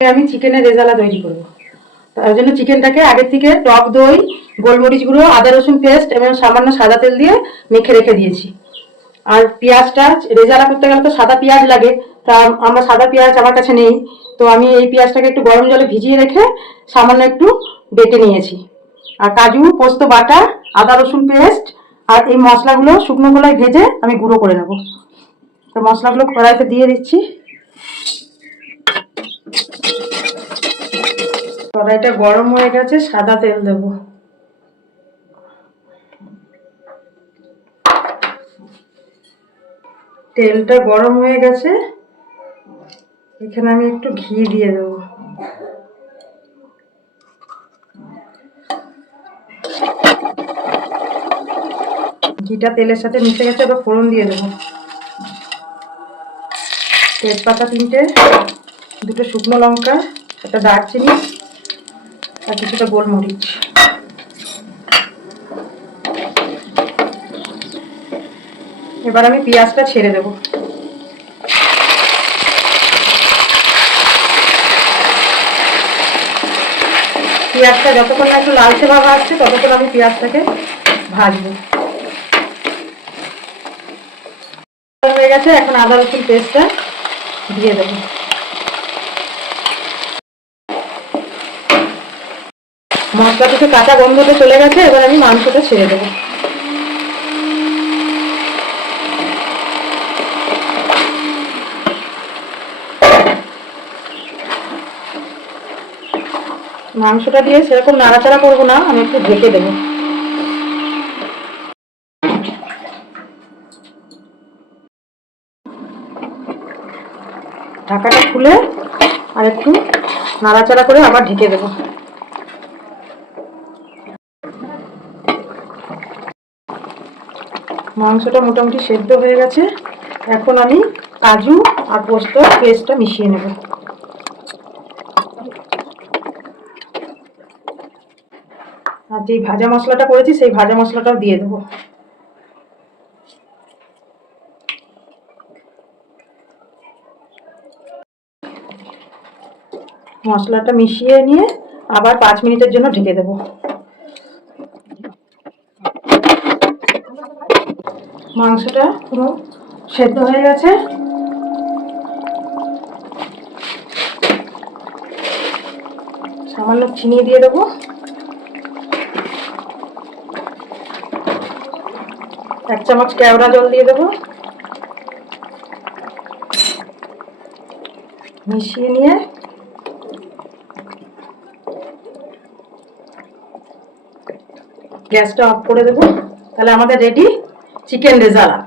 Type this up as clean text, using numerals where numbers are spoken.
আমি চিকেনের রেজালা তৈরি করব। তার জন্য চিকেনটাকে আগে থেকে টক দই, গোলমরিচ গুঁড়ো, আদা রসুন পেস্ট এবং সামান্য সাদা তেল দিয়ে মেখে রেখে দিয়েছি। আর পেঁয়াজটা রেজালা করতে গেলে তো সাদা পেঁয়াজ লাগে, তা আমার সাদা পেঁয়াজ আমার কাছে নেই, তো আমি এই পেঁয়াজটাকে একটু গরম জলে ভিজিয়ে রেখে সামান্য একটু বেটে নিয়েছি। আর কাজু পোস্ত বাটা, আদা রসুন পেস্ট আর এই মশলাগুলো শুকনো খোলায় ভেজে আমি গুঁড়ো করে নেব। তো মশলাগুলো কড়াইতে দিয়ে দিচ্ছি। কড়াইটা গরম হয়ে গেছে, সাদা তেল দেব। তেলটা গরম হয়ে গেছে, এখানে আমি একটু ঘি দিয়ে দেব। ঘিটা তেলের সাথে মিশে গেছে, এবার ফোড়ন দিয়ে দেবো। তেজপাতা 3টে, 2টো শুকনো লঙ্কা, একটা দারচিনি আর কিছুটা গোলমরিচ। এবার আমি পেঁয়াজটা ছেড়ে দেব। পেঁয়াজটা যতক্ষণ না একটু লালচে ভাব আসছে ততক্ষণ আমি পেঁয়াজটাকে ভাজবো। হয়ে গেছে, এখন আদা রসুন পেস্টটা দিয়ে দেবো। মশলা থেকে কাঁচা গন্ধটা চলে গেছে, এবার আমি মাংসটা ছেড়ে দেবো। মাংসটা দিয়ে সেরকম নাড়াচাড়া করবো না, আমি একটু ঢেকে দেবো। ঢাকাটা খুলে আর একটু নাড়াচাড়া করে আবার ঢেকে দেবো। মাংসটা মোটামুটি সেদ্ধ হয়ে গেছে, এখন আমি কাজু আর পোস্ত পেস্টটা মিশিয়ে নেব। আর যেই ভাজা মশলাটা করেছি সেই ভাজা মশলাটাও দিয়ে দেবো। মশলাটা মিশিয়ে নিয়ে আবার 5 মিনিটের জন্য ঢেকে দেবো। মাংসটা পুরো সেদ্ধ হয়ে গেছে, সামান্য চিনি দিয়ে দেবো। এক চামচ কেওড়া জল দিয়ে দেবো। মিশিয়ে নিয়ে গ্যাসটা অফ করে দেবো। তাহলে আমাদের রেডি চিকেন রেজালা।